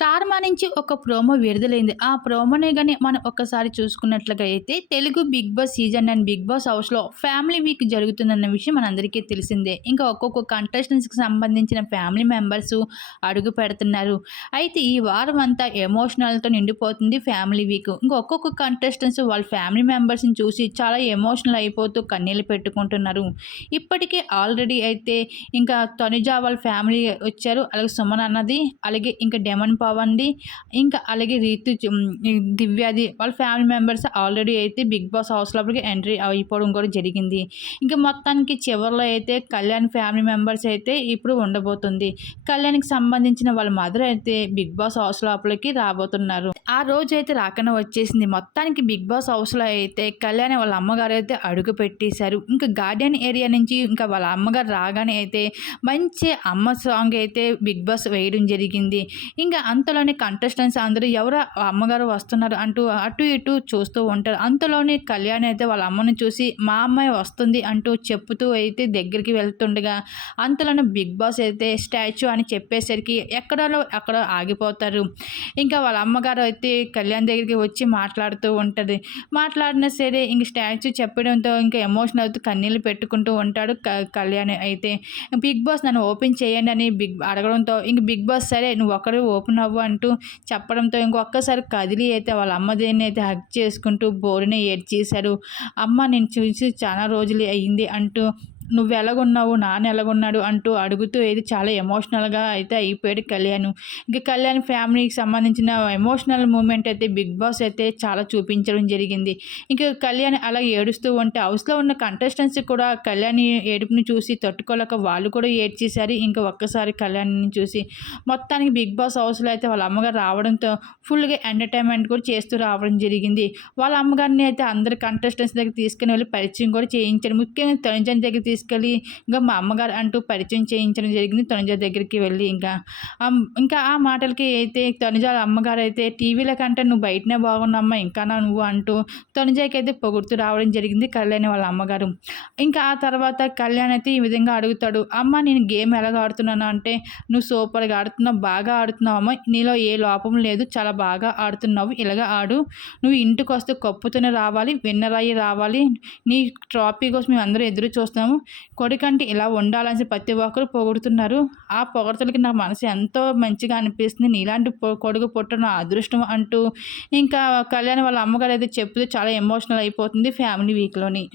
Star మా నుంచి ఒక ప్రోమో విడుదలైంది. ఆ ప్రోమోనే కానీ మనం ఒక్కసారి చూసుకున్నట్లుగా అయితే Telugu Bigg Boss season and Bigg Boss హౌస్లో ఫ్యామిలీ వీక్ జరుగుతుందన్న విషయం మనందరికీ తెలిసిందే. ఇంకా ఒక్కొక్క కంటెస్టెంట్స్కి సంబంధించిన ఫ్యామిలీ మెంబర్స్ అడుగు పెడుతున్నారు. అయితే ఈ వారం అంతా ఎమోషనల్తో నిండిపోతుంది ఫ్యామిలీ వీక్. ఇంకా ఒక్కొక్క కంటెస్టెంట్స్ వాళ్ళ ఫ్యామిలీ మెంబర్స్ని చూసి చాలా ఎమోషనల్ అయిపోతూ కన్నీళ్ళు పెట్టుకుంటున్నారు. ఇప్పటికే ఆల్రెడీ అయితే ఇంకా తనుజా వాళ్ళ ఫ్యామిలీ వచ్చారు. అలాగే సుమన్ అన్నది అలాగే ఇంకా డెమన్ పవండి ఇంకా అలాగే రీతు దివ్యాది వాళ్ళ ఫ్యామిలీ మెంబర్స్ ఆల్రెడీ అయితే బిగ్ బాస్ హౌస్ లోపలికి ఎంట్రీ అయిపోవడం కూడా జరిగింది. ఇంకా మొత్తానికి చివరిలో అయితే కళ్యాణ్ ఫ్యామిలీ మెంబర్స్ అయితే ఇప్పుడు ఉండబోతుంది. కళ్యాణ్కి సంబంధించిన వాళ్ళ మదర్ అయితే బిగ్ బాస్ హౌస్ లోపలికి రాబోతున్నారు. ఆ రోజు అయితే రాకనే వచ్చేసింది. మొత్తానికి బిగ్ బాస్ హౌస్లో అయితే కళ్యాణ్ వాళ్ళ అమ్మగారు అయితే అడుగు పెట్టేశారు. ఇంకా గార్డెన్ ఏరియా నుంచి ఇంకా వాళ్ళ అమ్మగారు రాగానే అయితే మంచి అమ్మ సాంగ్ అయితే బిగ్ బాస్ వేయడం జరిగింది. ఇంకా అంతలోనే కంటెస్టెంట్స్ అందరూ ఎవరు ఆ అమ్మగారు వస్తున్నారు అంటూ అటు ఇటు చూస్తూ ఉంటారు. అంతలోనే కళ్యాణ్ అయితే వాళ్ళ అమ్మని చూసి మా అమ్మాయి వస్తుంది అంటూ చెప్పుతూ అయితే దగ్గరికి వెళ్తుండగా అంతలోనే బిగ్ బాస్ అయితే స్టాచ్యూ అని చెప్పేసరికి ఎక్కడో అక్కడ ఆగిపోతారు. ఇంకా వాళ్ళ అమ్మగారు అయితే కళ్యాణ్ దగ్గరికి వచ్చి మాట్లాడుతూ ఉంటుంది. మాట్లాడినా సరే ఇంక స్టాచ్యూ చెప్పడంతో ఇంకా ఎమోషనల్ అవుతూ కన్నీళ్ళు పెట్టుకుంటూ ఉంటాడు క- కళ్యాణ్ అయితే. బిగ్ బాస్ నన్ను ఓపెన్ చేయండి అని బిగ్ అడగడంతో ఇంక బిగ్ బాస్ సరే నువ్వు ఒక్కడే ఓపెన్ అవ్వు అంటూ చెప్పడంతో ఇంకొక్కసారి కదిలి అయితే వాళ్ళ అమ్మ దేన్ని అయితే హక్ చేసుకుంటూ బోరుని ఏడ్చేశారు. అమ్మ నేను చూసి చాలా రోజులు అయ్యింది అంటూ నువ్వు ఎలాగున్నావు? నాన్న ఎలాగున్నాడు? అంటూ అడుగుతూ ఇది చాలా ఎమోషనల్గా అయితే అయిపోయాడు కళ్యాణ్. ఇంకా కళ్యాణ్ ఫ్యామిలీకి సంబంధించిన ఎమోషనల్ మూమెంట్ అయితే బిగ్ బాస్ అయితే చాలా చూపించడం జరిగింది. ఇంకా కళ్యాణ్ అలా ఏడుస్తూ ఉంటే హౌస్లో ఉన్న కంటెస్టెంట్స్ కూడా కళ్యాణ్ ఏడుపుని చూసి తట్టుకోలేక వాళ్ళు కూడా ఏడ్చేశారు. ఇంకా ఒక్కసారి కళ్యాణ్ని చూసి మొత్తానికి బిగ్ బాస్ హౌస్లో అయితే వాళ్ళ అమ్మగారు రావడంతో ఫుల్గా ఎంటర్టైన్మెంట్ కూడా చేస్తూ రావడం జరిగింది. వాళ్ళ అమ్మగారిని అయితే అందరు కంటెస్టెంట్స్ దగ్గర తీసుకుని వెళ్ళి పరిచయం కూడా చేయించారు. ముఖ్యంగా తనుజన్ దగ్గర తీసుకెళ్ళి ఇంకా మా అమ్మగారు అంటూ పరిచయం చేయించడం జరిగింది. తనుజ దగ్గరికి వెళ్ళి ఇంకా ఇంకా ఆ మాటలకి అయితే తనుజ అమ్మగారు అయితే టీవీల కంటే నువ్వు బయటనే బాగున్నామ్మా ఇంకా నా నువ్వు అంటూ తనుజకి అయితే పొగుడుతూ రావడం జరిగింది కళ్యాణ్ వాళ్ళ అమ్మగారు. ఇంకా ఆ తర్వాత కళ్యాణ్ అయితే ఈ విధంగా అడుగుతాడు అమ్మ నేను గేమ్ ఎలాగ ఆడుతున్నాను అంటే నువ్వు సూపర్గా ఆడుతున్నావు బాగా ఆడుతున్నావు అమ్మ నీలో ఏ లోపం లేదు చాలా బాగా ఆడుతున్నావు ఇలాగ ఆడు. నువ్వు ఇంటికి వస్తే కప్పుతూనే రావాలి విన్నర్ అయ్యి రావాలి నీ ట్రాఫీ కోసం మేము అందరూ ఎదురు చూస్తున్నాము కొడుకంటే ఇలా ఉండాలని ప్రతి ఒక్కరు పొగుడుతున్నారు. ఆ పొగడతలకి నా మనసు ఎంతో మంచిగా అనిపిస్తుంది. నీలాంటి పొ- కొడుకు పుట్టడం అదృష్టం అంటూ ఇంకా కళ్యాణ్ వాళ్ళ అమ్మగారు అయితే చెప్తే చాలా ఎమోషనల్ అయిపోతుంది ఫ్యామిలీ వీక్లోని.